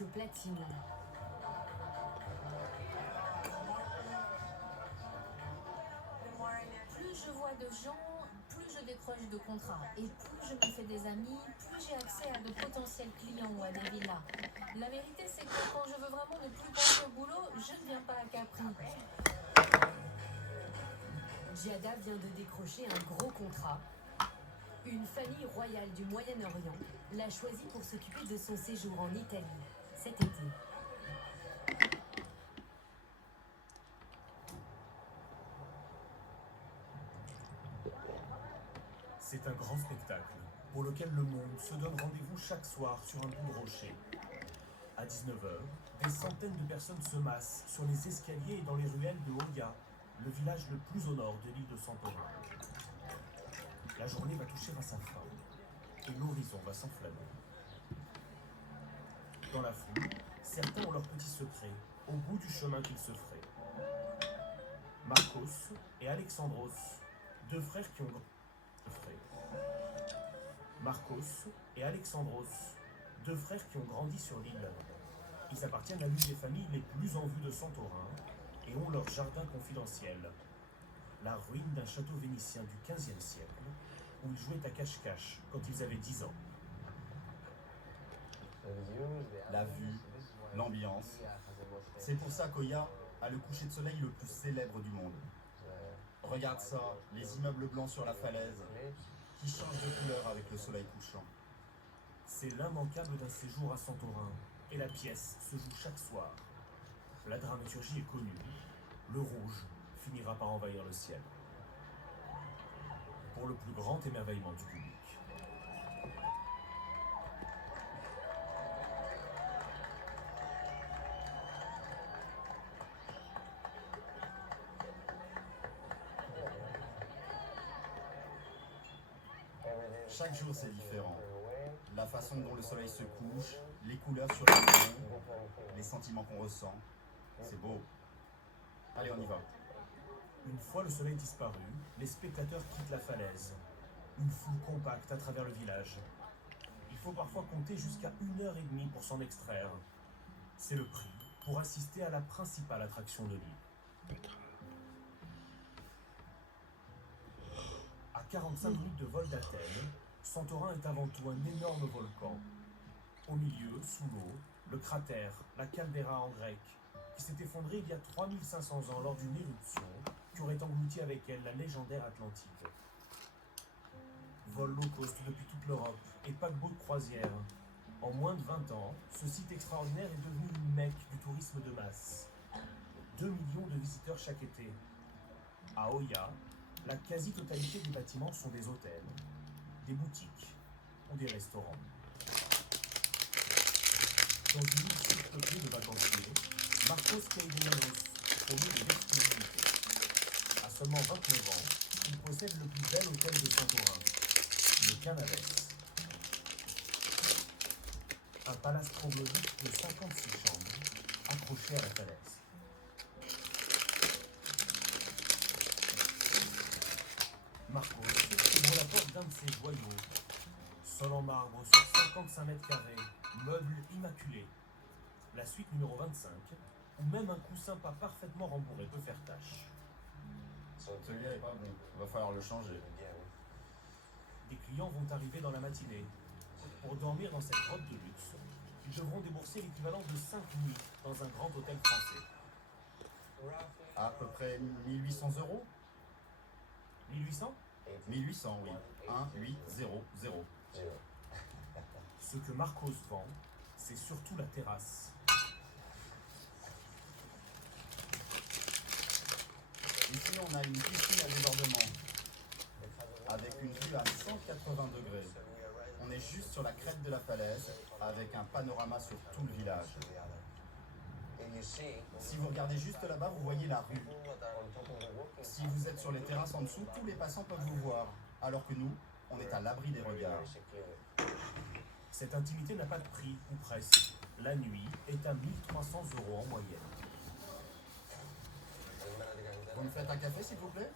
te platine. Plus je vois de gens, plus je décroche de contrats. Et plus je me fais des amis, plus j'ai accès à de potentiels clients ou à des villas. La vérité, c'est que quand je veux vraiment ne plus penser au boulot, je ne viens pas à Capri. Giada vient de décrocher un gros contrat. Une famille royale du Moyen-Orient l'a choisi pour s'occuper de son séjour en Italie cet été. C'est un grand spectacle pour lequel le monde se donne rendez-vous chaque soir sur un bout de rocher. À 19h, des centaines de personnes se massent sur les escaliers et dans les ruelles de Oia, le village le plus au nord de l'île de Santorin. La journée va toucher à sa fin et l'horizon va s'enflammer. Dans la foule, certains ont leurs petits secrets au bout du chemin qu'ils se feraient. Marcos et Alexandros, deux frères qui ont Marcos et Alexandros, deux frères qui ont grandi sur l'île. Ils appartiennent à l'une des familles les plus en vue de Santorin et ont leur jardin confidentiel, la ruine d'un château vénitien du XVe siècle où ils jouaient à cache-cache quand ils avaient 10 ans. La vue, l'ambiance. C'est pour ça qu'Oya a le coucher de soleil le plus célèbre du monde. Regarde ça, les immeubles blancs sur la falaise, qui changent de couleur avec le soleil couchant. C'est l'immanquable d'un séjour à Santorin, et la pièce se joue chaque soir. La dramaturgie est connue. Le rouge finira par envahir le ciel. Pour le plus grand émerveillement du public. Chaque jour c'est différent. La façon dont le soleil se couche, les couleurs sur les maisons, les sentiments qu'on ressent, c'est beau. Allez, on y va. Une fois le soleil disparu, les spectateurs quittent la falaise. Une foule compacte à travers le village. Il faut parfois compter jusqu'à 1h30 pour s'en extraire. C'est le prix pour assister à la principale attraction de l'île. À 45 minutes de vol d'Athènes, Santorin est avant tout un énorme volcan. Au milieu, sous l'eau, le cratère, la caldeira en grec, qui s'est effondré il y a 3500 ans lors d'une éruption qui aurait englouti avec elle la légendaire Atlantide. Vol low cost depuis toute l'Europe et paquebot de croisière. En moins de 20 ans, ce site extraordinaire est devenu une mecque du tourisme de masse. 2 millions de visiteurs chaque été. À Oya, la quasi-totalité des bâtiments sont des hôtels, des boutiques ou des restaurants. Dans une île surpeuplée de vacanciers, Marcos Castellanos promeut de l'exclusivité. À seulement 29 ans, il possède le plus bel hôtel de Santorin, le Canaves. Un palace troglodyte de 56 chambres, accroché à la falaise. Marcos ouvre la porte d'un de ses joyaux. Sol en marbre sur 55 mètres carrés, meubles immaculés. La suite numéro 25, où même un coussin pas parfaitement rembourré peut faire tâche. Celui-là est pas bon, va falloir le changer. Des clients vont arriver dans la matinée. Pour dormir dans cette grotte de luxe, ils devront débourser l'équivalent de 5 nuits dans un grand hôtel français. À peu près 1800 €. 1800 1800, oui. 1800. Ce que Marcos vend, c'est surtout la terrasse. Ici, on a une piscine à débordement, avec une vue à 180 degrés. On est juste sur la crête de la falaise, avec un panorama sur tout le village. Si vous regardez juste là-bas, vous voyez la rue. Si vous êtes sur les terrasses en dessous, tous les passants peuvent vous voir, alors que nous, on est à l'abri des regards. Cette intimité n'a pas de prix, ou presque. La nuit est à 1300 € en moyenne. Vous me faites un café, s'il vous plaît?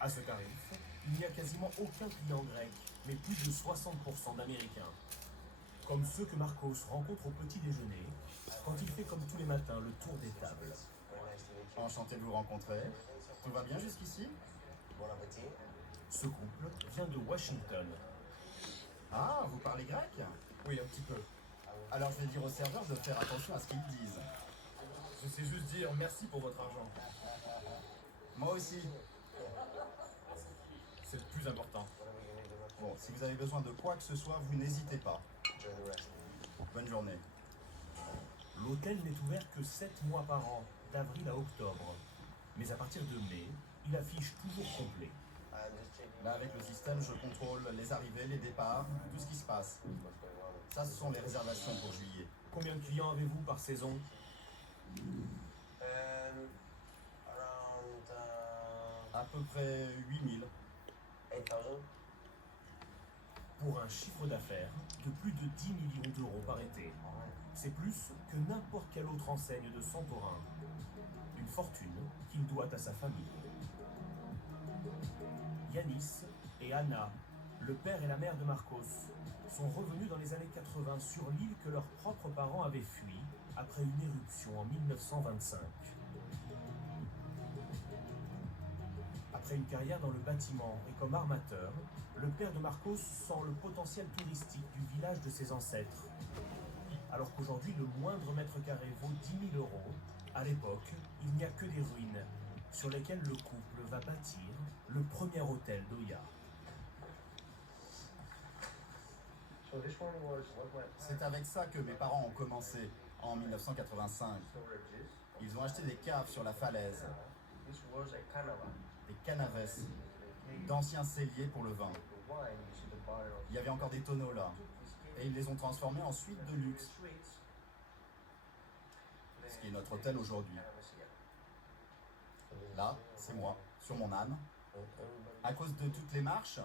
À ce tarif, il n'y a quasiment aucun client grec, mais plus de 60% d'Américains. Comme ceux que Marcos rencontre au petit déjeuner, quand il fait comme tous les matins le tour des tables. Enchanté de vous rencontrer. Tout va bien jusqu'ici? Ce couple vient de Washington. Ah, vous parlez grec? Oui, un petit peu. Alors je vais dire au serveur de faire attention à ce qu'ils disent. Je sais juste dire merci pour votre argent. Moi aussi. C'est le plus important. Bon, si vous avez besoin de quoi que ce soit, vous n'hésitez pas. Bonne journée. L'hôtel n'est ouvert que 7 mois par an, d'avril à octobre. Mais à partir de mai, il affiche toujours complet. Là, avec le système, je contrôle les arrivées, les départs, tout ce qui se passe. Ça, ce sont les réservations pour juillet. Combien de clients avez-vous par saison? À peu près 8000. Pour un chiffre d'affaires de plus de 10 millions d'euros par été. C'est plus que n'importe quelle autre enseigne de Santorin. Une fortune qu'il doit à sa famille. Yanis et Anna, le père et la mère de Marcos, sont revenus dans les années 80 sur l'île que leurs propres parents avaient fui après une éruption en 1925. Après une carrière dans le bâtiment et comme armateur, le père de Marcos sent le potentiel touristique du village de ses ancêtres. Alors qu'aujourd'hui, le moindre mètre carré vaut 10 000 euros, à l'époque, il n'y a que des ruines sur lesquelles le couple va bâtir le premier hôtel d'Oya. C'est avec ça que mes parents ont commencé en 1985. Ils ont acheté des caves sur la falaise, des canaves, d'anciens celliers pour le vin. Il y avait encore des tonneaux là, et ils les ont transformés en suites de luxe, ce qui est notre hôtel aujourd'hui. Là, c'est moi, sur mon âne. À cause de toutes les marches,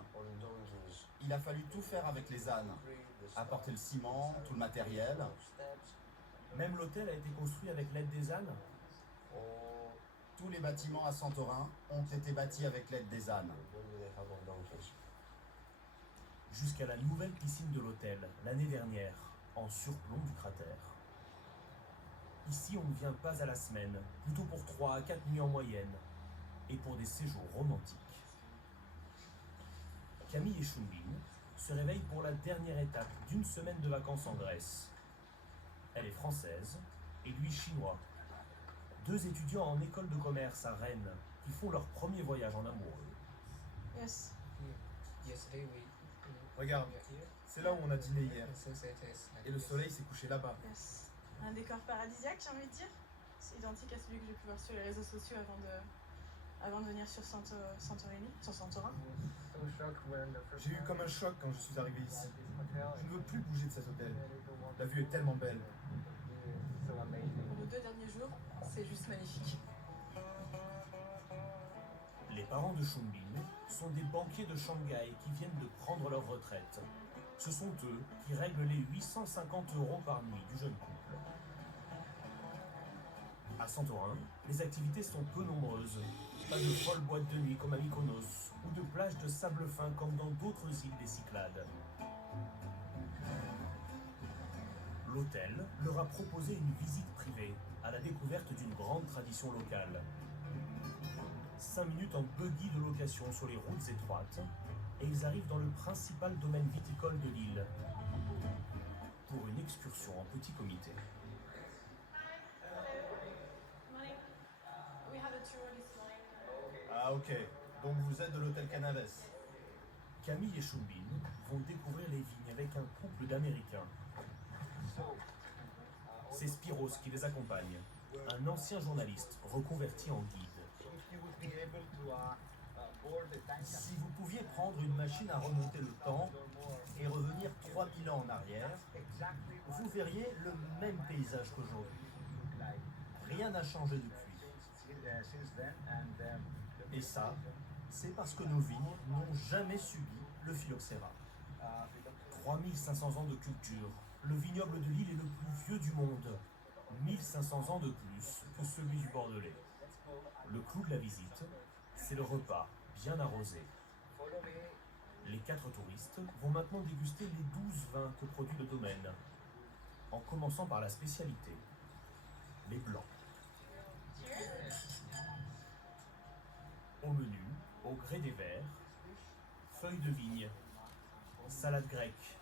il a fallu tout faire avec les ânes. Apporter le ciment, tout le matériel. Même l'hôtel a été construit avec l'aide des ânes. Tous les bâtiments à Santorin ont été bâtis avec l'aide des ânes. Jusqu'à la nouvelle piscine de l'hôtel, l'année dernière, en surplomb du cratère. Ici, on ne vient pas à la semaine, plutôt pour 3 à 4 nuits en moyenne, et pour des séjours romantiques. Camille et Chunbin se réveillent pour la dernière étape d'une semaine de vacances en Grèce. Elle est française et lui chinois. 2 étudiants en école de commerce à Rennes qui font leur premier voyage en amour. Yes. Yesterday we Regarde, c'est là où on a dîné hier. Et le soleil s'est couché là-bas. Yes. Un décor paradisiaque, j'ai envie de dire. C'est identique à celui que j'ai pu voir sur les réseaux sociaux avant de venir sur Santorini, sur Santorin. J'ai eu comme un choc quand je suis arrivé ici. Je ne veux plus bouger de cet hôtel. La vue est tellement belle. Pour nos 2 derniers jours, c'est juste magnifique. Les parents de Chunbin sont des banquiers de Shanghai qui viennent de prendre leur retraite. Ce sont eux qui règlent les 850 euros par nuit du jeune couple. À Santorin, les activités sont peu nombreuses. Pas de folles boîtes de nuit comme à Mykonos ou de plages de sable fin comme dans d'autres îles des Cyclades. L'hôtel leur a proposé une visite privée à la découverte d'une grande tradition locale. 5 minutes en buggy de location sur les routes étroites et ils arrivent dans le principal domaine viticole de l'île pour une excursion en petit comité. Ah ok, donc vous êtes de l'hôtel Canaves. Camille et Chunbin vont découvrir les vignes avec un couple d'Américains. C'est Spiros qui les accompagne, un ancien journaliste reconverti en guide. Si vous pouviez prendre une machine à remonter le temps et revenir 3000 ans en arrière, vous verriez le même paysage qu'aujourd'hui. Rien n'a changé depuis. Et ça, c'est parce que nos vignes n'ont jamais subi le phylloxéra. 3500 ans de culture, le vignoble de l'île est le plus vieux du monde. 1500 ans de plus que celui du Bordelais. Le clou de la visite, c'est le repas bien arrosé. Les 4 touristes vont maintenant déguster les 12 vins que produit le domaine, en commençant par la spécialité, les blancs. Au menu, au gré des verres, feuilles de vigne, salade grecque,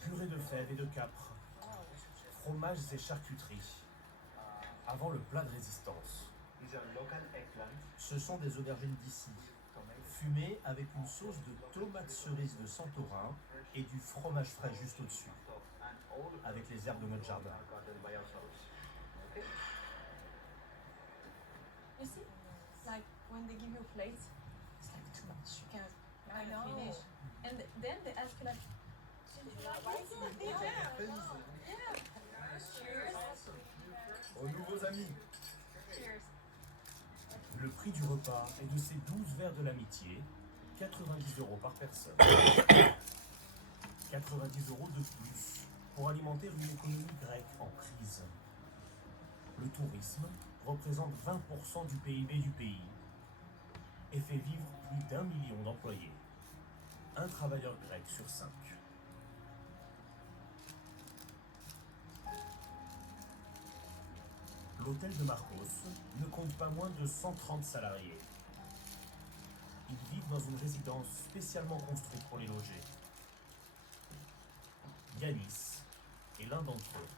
purée de fèves et de capres, fromages et charcuteries. Avant le plat de résistance. Ce sont des aubergines d'ici, fumées avec une sauce de tomates cerises de Santorin et du fromage frais juste au-dessus, avec les herbes de notre jardin. You see? Like when they give you a plate, it's like too much. You can't I know. finish. And then they ask you like, did you like it? Yeah. Cheers. Aux nouveaux amis. Cheers. Le prix du repas est de ces 12 verres de l'amitié, 90 € par personne. 90 € de plus pour alimenter une économie grecque en crise. Le tourisme représente 20% du PIB du pays et fait vivre plus d'1 million d'employés. Un travailleur grec sur 5. L'hôtel de Marcos ne compte pas moins de 130 salariés. Ils vivent dans une résidence spécialement construite pour les loger. Yanis est l'un d'entre eux.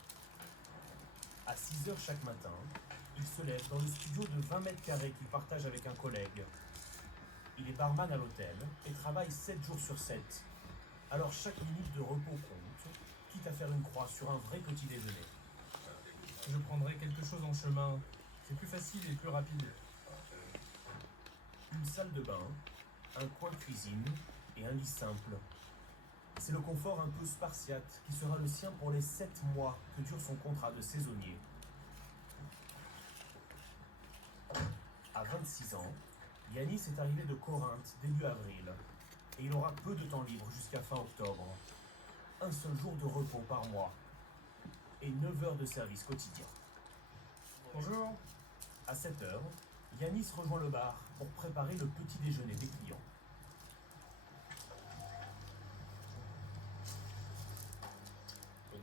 À 6 h chaque matin, il se lève dans le studio de 20 mètres carrés qu'il partage avec un collègue. Il est barman à l'hôtel et travaille 7 jours sur 7. Alors chaque minute de repos compte, quitte à faire une croix sur un vrai petit déjeuner. Je prendrai quelque chose en chemin. C'est plus facile et plus rapide. Une salle de bain, un coin cuisine et un lit simple. C'est le confort un peu spartiate qui sera le sien pour les 7 mois que dure son contrat de saisonnier. À 26 ans, Yanis est arrivé de Corinthe début avril et il aura peu de temps libre jusqu'à fin octobre. Un seul jour de repos par mois et 9 heures de service quotidien. Bonjour. À 7 h, Yanis rejoint le bar pour préparer le petit déjeuner des clients.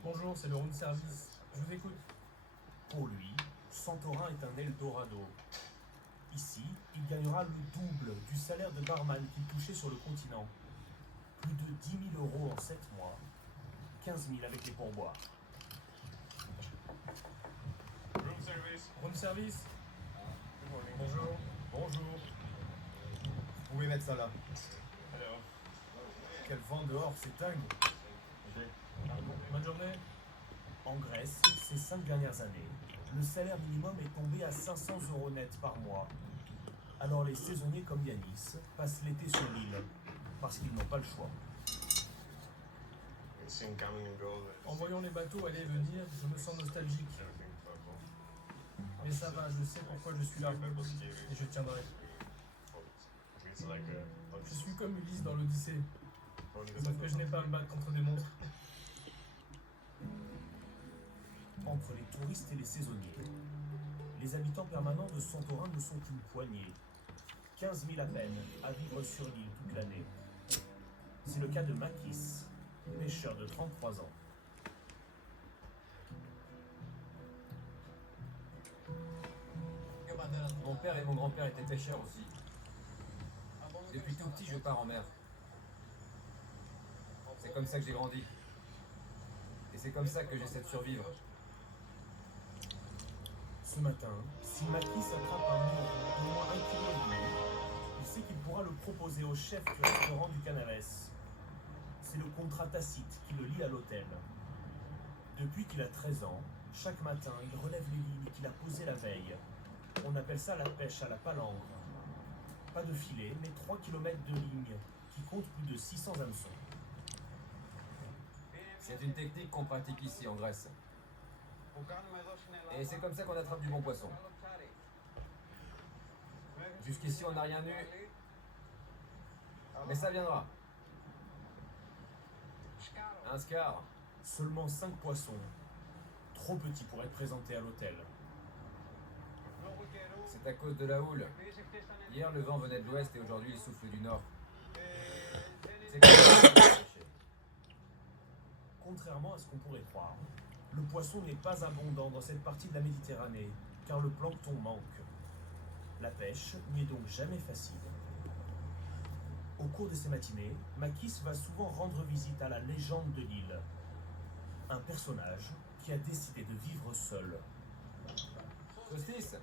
Bonjour, c'est le room service. Je vous écoute. Pour lui, Santorin est un Eldorado. Ici, il gagnera le double du salaire de barman qu'il touchait sur le continent. Plus de 10 000 € en 7 mois, 15 000 avec les pourboires. Room service. Bonjour. Bonjour. Vous pouvez mettre ça là. Quel vent dehors, c'est dingue. Bonne journée. En Grèce, ces 5 dernières années, le salaire minimum est tombé à 500 € net par mois. Alors les saisonniers comme Yanis passent l'été sur l'île, parce qu'ils n'ont pas le choix. En voyant les bateaux aller et venir, je me sens nostalgique. Mais ça va, je sais pourquoi je suis là. Et je tiendrai. Je suis comme Ulysse dans l'Odyssée. Sauf que je n'ai pas à me battre contre des monstres. Entre les touristes et les saisonniers, les habitants permanents de Santorin ne sont qu'une poignée. 15 000 à peine à vivre sur l'île toute l'année. C'est le cas de Makis, pêcheur de 33 ans. Mon père et mon grand-père étaient pêcheurs aussi. Depuis tout petit, je pars en mer. C'est comme ça que j'ai grandi. Et c'est comme ça que j'essaie de survivre. Ce matin, si Makis attrape un mouton d'au moins 1,5 kg, il sait qu'il pourra le proposer au chef du restaurant du Canares. C'est le contrat tacite qui le lie à l'hôtel. Depuis qu'il a 13 ans, chaque matin, il relève les lignes qu'il a posées la veille. On appelle ça la pêche à la palangre. Pas de filet, mais 3 km de ligne qui compte plus de 600 hameçons. C'est une technique qu'on pratique ici en Grèce. Et c'est comme ça qu'on attrape du bon poisson. Jusqu'ici, on n'a rien eu. Mais ça viendra. Un scar. Seulement 5 poissons, trop petits pour être présentés à l'hôtel. C'est à cause de la houle. Hier, le vent venait de l'ouest et aujourd'hui, il souffle du nord. C'est comme ça que c'est pêché. Contrairement à ce qu'on pourrait croire, le poisson n'est pas abondant dans cette partie de la Méditerranée, car le plancton manque. La pêche n'y est donc jamais facile. Au cours de ces matinées, Makis va souvent rendre visite à la légende de l'île. Un personnage qui a décidé de vivre seul. Saucisse,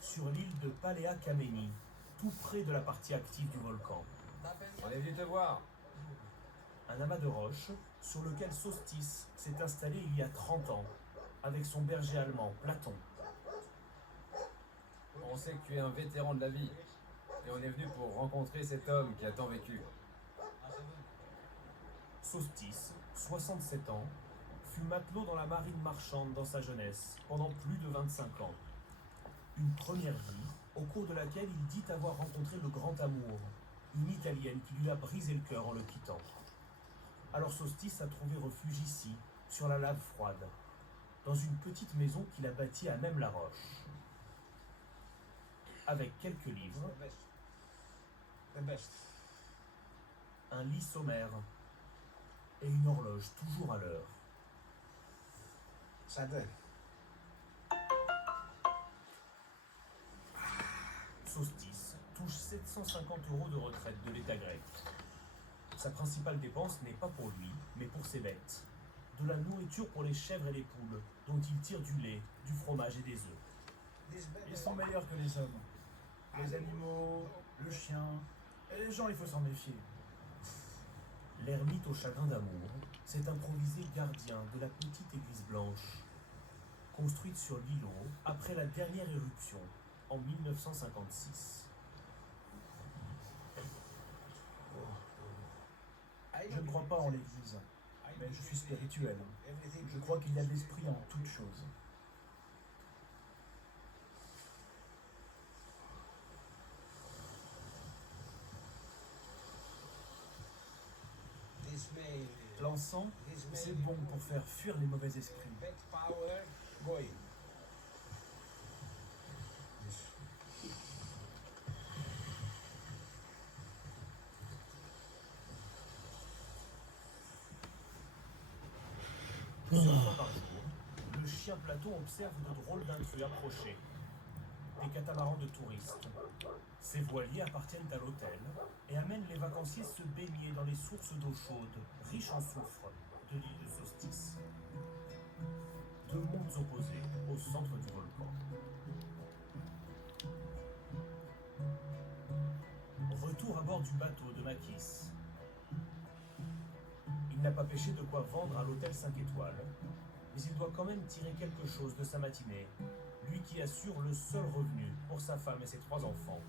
Sur l'île de Palea Kameni, tout près de la partie active du volcan. on est venu te voir. Un amas de roches sur lequel Solstice s'est installé il y a 30 ans, avec son berger allemand, Platon. On sait que tu es un vétéran de la vie. Et on est venu pour rencontrer cet homme qui a tant vécu. Solstice, 67 ans, fut matelot dans la marine marchande dans sa jeunesse, pendant plus de 25 ans. Une première vie, au cours de laquelle il dit avoir rencontré le grand amour, une Italienne qui lui a brisé le cœur en le quittant. Alors Solstice a trouvé refuge ici, sur la lave froide, dans une petite maison qu'il a bâtie à même la roche. Avec quelques livres, un lit sommaire et une horloge toujours à l'heure. Solstice touche 750 € de retraite de l'État grec. Sa principale dépense n'est pas pour lui, mais pour ses bêtes. De la nourriture pour les chèvres et les poules, dont il tire du lait, du fromage et des œufs. Ils sont meilleurs que les hommes. Les animaux, le chien, et les gens, il faut s'en méfier. L'ermite au chagrin d'amour s'est improvisé gardien de la petite église blanche, construite sur l'îlot après la dernière éruption en 1956. Je ne crois pas en l'église, mais je suis spirituel. Je crois qu'il y a de l'esprit en toute chose. L'encens, c'est bon pour faire fuir les mauvais esprits. Plusieurs fois par jour, le chien Platon observe de drôles d'intrus approcher. Des catamarans de touristes. Ces voiliers appartiennent à l'hôtel et amènent les vacanciers se baigner dans les sources d'eau chaude, riches en soufre, de l'île de Solstice. Deux mondes opposés au centre du volcan. Retour à bord du bateau de Makis. Il n'a pas pêché de quoi vendre à l'hôtel 5 étoiles, mais il doit quand même tirer quelque chose de sa matinée, lui qui assure le seul revenu pour sa femme et ses 3 enfants.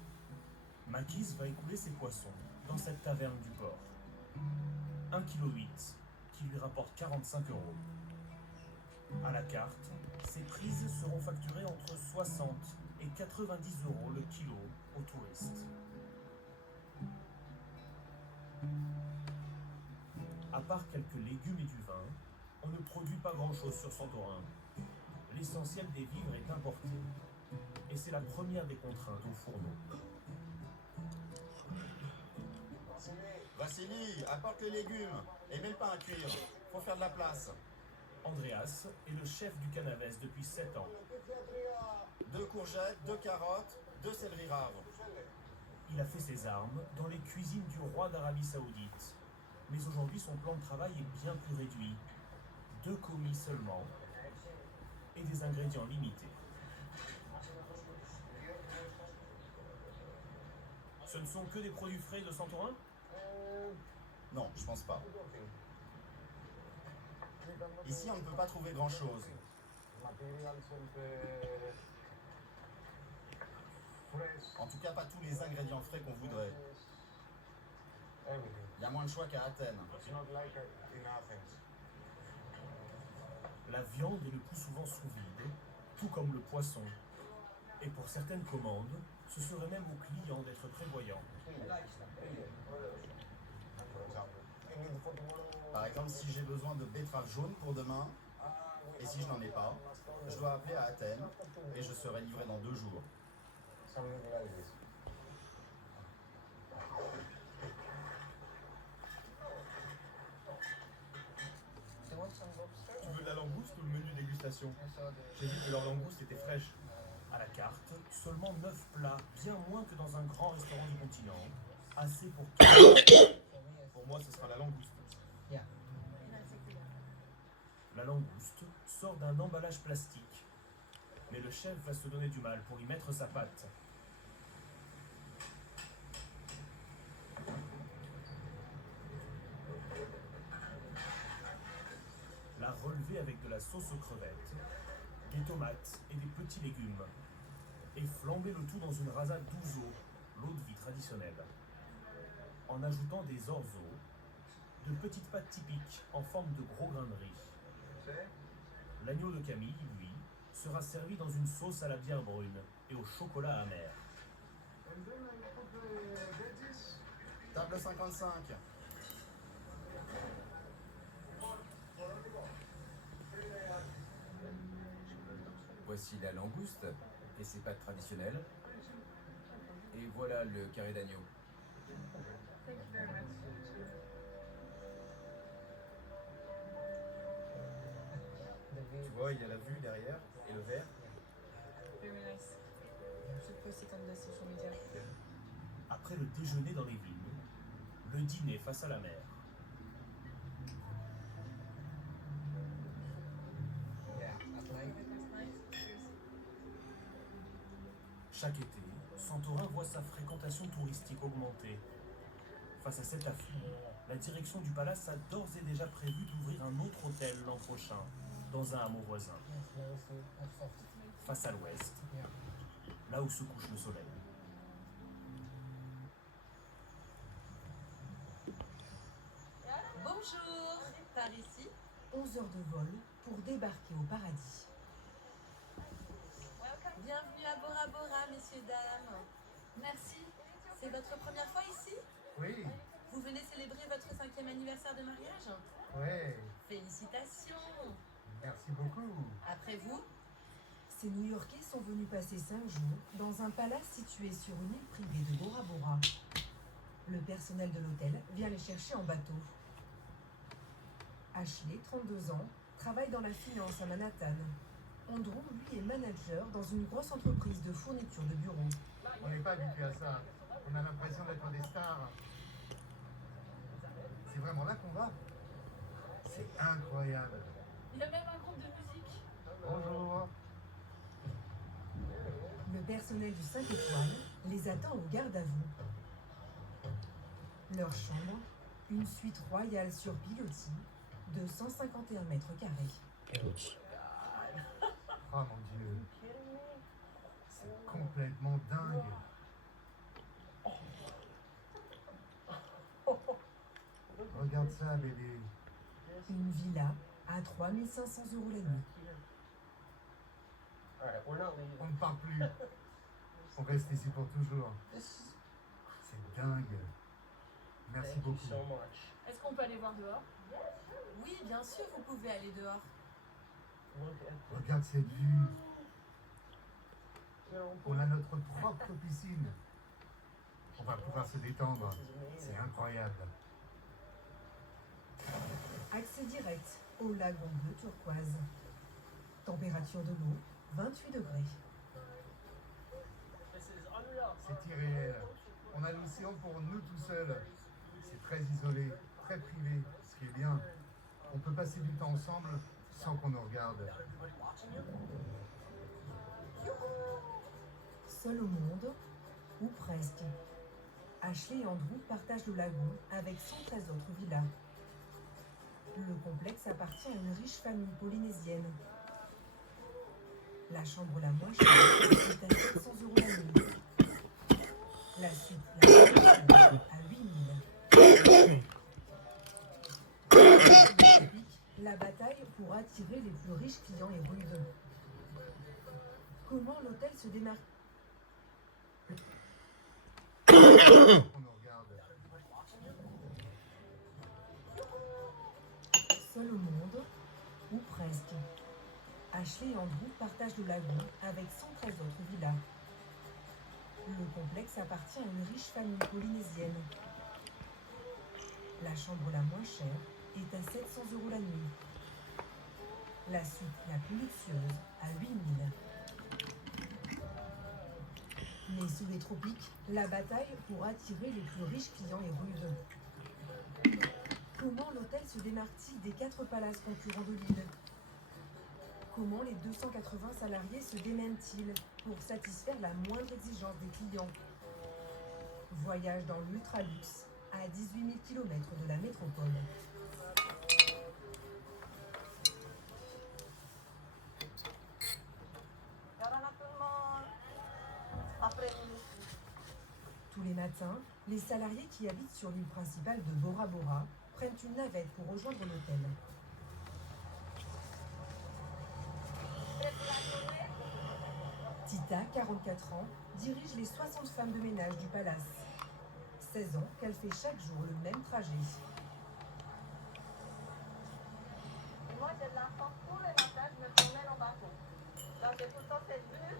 Makis va écouler ses poissons dans cette taverne du port. 1,8 kg qui lui rapporte 45 €. À la carte, ces prises seront facturées entre 60 et 90 € le kilo aux touristes. À part quelques légumes et du vin, on ne produit pas grand-chose sur Santorin. L'essentiel des vivres est importé. Et c'est la première des contraintes au fourneau. Vassili, apporte les légumes et mets le pain à cuire. Faut faire de la place. Andreas est le chef du Canavès depuis 7 ans. 2 courgettes, 2 carottes, 2 céleri raves. Il a fait ses armes dans les cuisines du roi d'Arabie Saoudite. Mais aujourd'hui, son plan de travail est bien plus réduit. 2 commis seulement et des ingrédients limités. Ce ne sont que des produits frais de Santorin ? Non, je pense pas. Ici, on ne peut pas trouver grand-chose. En tout cas, pas tous les ingrédients frais qu'on voudrait. Il y a moins de choix qu'à Athènes. La viande est le plus souvent sous vide, tout comme le poisson. Et pour certaines commandes, ce serait même aux clients d'être prévoyants. Par exemple, si j'ai besoin de betteraves jaunes pour demain, et si je n'en ai pas, je dois appeler à Athènes et je serai livré dans 2 jours. dégustation. I saw the J'ai vu que leur langouste était fraîche. À la carte, seulement 9 plats, bien moins que dans un grand restaurant du continent. Assez pour tout. for me it's Pour moi, ce sera la langouste. La langouste sort d'un emballage plastique. Mais le chef va se donner du mal pour y mettre sa patte. La relever avec de la sauce aux crevettes, des tomates et des petits légumes. Et flamber le tout dans une rasade d'ouzo, l'eau de vie traditionnelle. En ajoutant des orzos, de petites pâtes typiques en forme de gros grains de riz. L'agneau de Camille, lui, sera servi dans une sauce à la bière brune et au chocolat amer. Table 55. Voici la langouste et ses pâtes traditionnelles. Et voilà le carré d'agneau. the view. Tu vois, il y a la vue derrière et le verre. Very nice. Je vais poster on the social media. Après le déjeuner dans les vignes, le dîner face à la mer. Yeah, at night. Chaque été, Santorin voit sa fréquentation touristique augmenter. Face à cet afflux, la direction du palace a d'ores et déjà prévu d'ouvrir un autre hôtel l'an prochain, dans un hameau voisin, Yes, very sweet and soft. face à l'ouest, Yeah. là où se couche le soleil. Bonjour, par ici. 11 heures de vol pour débarquer au paradis. Bienvenue à Bora Bora, messieurs, dames. Merci. C'est votre première fois ici? Oui, Vous venez célébrer votre 5e anniversaire de mariage? ouais, Félicitations. merci beaucoup. Après vous? Ces New-Yorkais sont venus passer 5 jours dans un palace situé sur une île privée de Bora Bora. Le personnel de l'hôtel vient les chercher en bateau. Ashley, 32 ans, travaille dans la finance à Manhattan. Andrew, lui, est manager dans une grosse entreprise de fourniture de bureaux. On n'est pas habitué à ça. On a l'impression d'être des stars. C'est vraiment là qu'on va. C'est incroyable. Il y a même un groupe de musique. Bonjour. Le personnel du 5 étoiles les attend au garde à vous. Leur chambre, une suite royale sur pilotis de 151 mètres carrés. Oh mon Dieu. C'est complètement dingue. Regarde ça, bébé. Une villa à 3500 € la nuit. Alright, we're not leaving. On ne part plus. On reste ici pour toujours. C'est dingue. Merci Thank you beaucoup. so much. Est-ce qu'on peut aller voir dehors? Oui, bien sûr, vous pouvez aller dehors. Look at this. Regarde cette vue. On a notre propre piscine. On va pouvoir se détendre. C'est incroyable. Accès direct au lagon bleu turquoise. Température de l'eau, 28 degrés. C'est irréel. On a l'océan pour nous tout seuls. C'est très isolé, très privé, ce qui est bien. On peut passer du temps ensemble sans qu'on nous regarde. Seul au monde, ou presque. Ashley et Andrew partagent le lagon avec 113 autres villas. Le complexe appartient à une riche famille polynésienne. La chambre la moins chère est à 700 € la nuit. La suite la moins chère à 8000. La bataille pour attirer les plus riches clients est rude. Comment l'hôtel se démarque? On nous regarde. Seul au monde, ou presque. Ashley et Andrew partagent le lagon avec 113 autres villas. Le complexe appartient à une riche famille polynésienne. La chambre la moins chère est à 700 € la nuit. la suite la plus luxueuse à 8000. Mais sous les tropiques, la bataille pour attirer les plus riches clients est rude. Comment l'hôtel se démarque-t-il des 4 palaces concurrents de l'île? Comment les 280 salariés se démènent-ils pour satisfaire la moindre exigence des clients? Voyage dans l'ultra-luxe à 18 000 km de la métropole. Tous les matins, les salariés qui habitent sur l'île principale de Bora Bora prennent une navette pour rejoindre l'hôtel. Tita, 44 ans, dirige les 60 femmes de ménage du palace. 16 ans qu'elle fait chaque jour le même trajet. Moi, j'ai de l'enfant tous les matins, je me promène en bateau. Donc, j'ai tout le temps cette vue